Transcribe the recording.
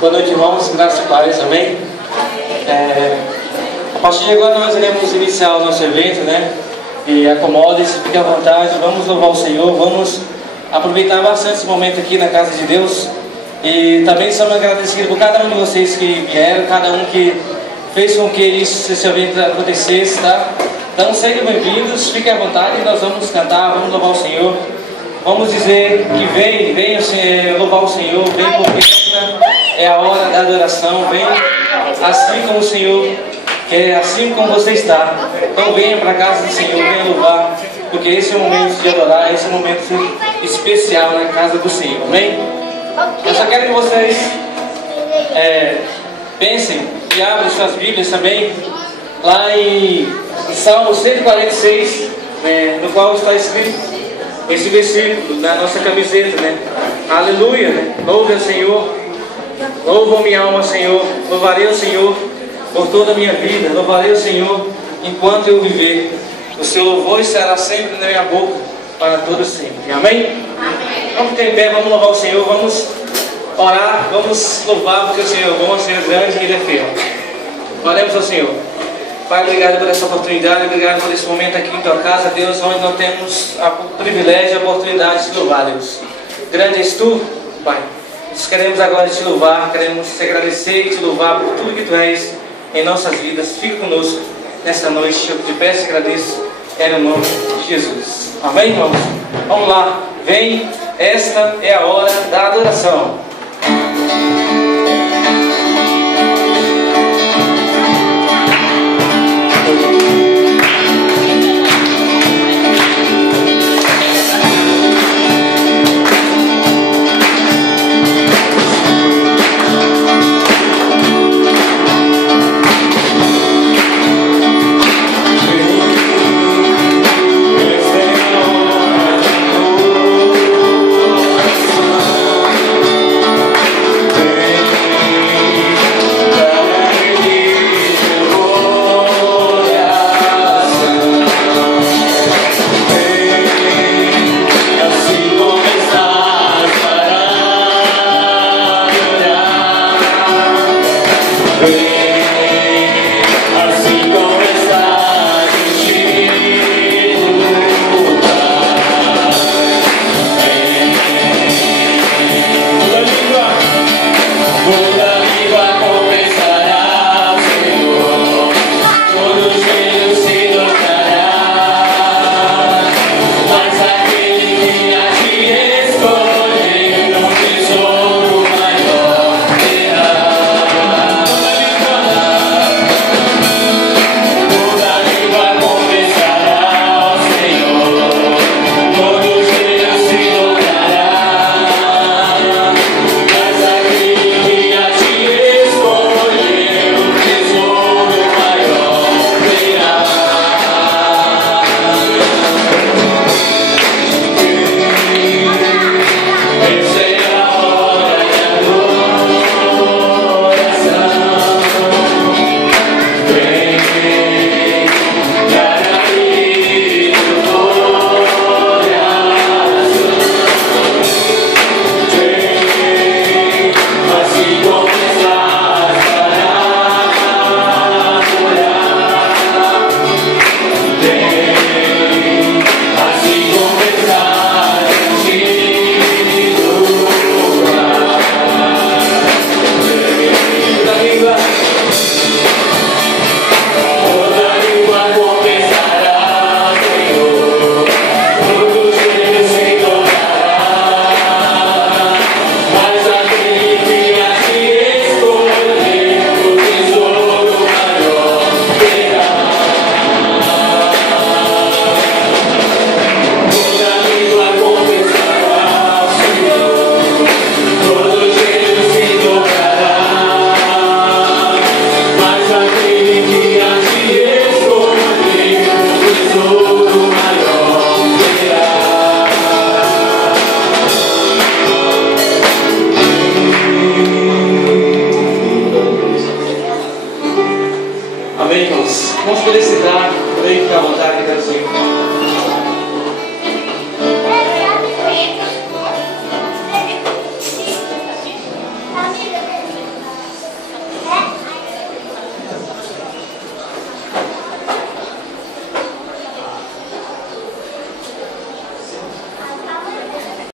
Boa noite, irmãos, graças e paz, amém? A partir de agora nós iremos iniciar o nosso evento, né? E acomode-se, fique à vontade, vamos louvar o Senhor, vamos aproveitar bastante esse momento aqui na casa de Deus. E também somos agradecidos por cada um de vocês que vieram, cada um que fez com que esse evento acontecesse, tá? Então sejam bem-vindos, fiquem à vontade, nós vamos cantar, vamos louvar o Senhor. Vamos dizer que venha louvar o Senhor, vem porque esta é a hora da adoração, vem assim como o Senhor quer, assim como você está. Então venha para a casa do Senhor, venha louvar, porque esse é o momento de adorar, esse é o momento especial na casa do Senhor, amém? Eu só quero que vocês pensem e abrem suas Bíblias também, lá em Salmo 146, no qual está escrito esse versículo da nossa camiseta, né? Aleluia, né? Louve ao Senhor, louva minha alma, Senhor, louvarei ao Senhor por toda a minha vida, louvarei ao Senhor enquanto eu viver. O seu louvor estará sempre na minha boca para todo sempre. Amém? Amém. Vamos ter em pé, vamos louvar o Senhor, vamos orar, vamos louvar porque o Senhor é bom, o Senhor é grande e Ele é fiel. Oremos ao Senhor. Pai, obrigado por essa oportunidade, obrigado por esse momento aqui em tua casa, Deus, onde nós temos o privilégio e a oportunidade de te louvar, Deus. Grande és tu, Pai. Nós queremos agora te louvar, queremos te agradecer e te louvar por tudo que tu és em nossas vidas. Fique conosco nessa noite, eu te peço e agradeço, em nome de Jesus. Amém, irmãos? Vamos lá, vem, esta é a hora da adoração. Amém, irmãos? Vamos poder sentar, poder ficar à vontade, quero Senhor.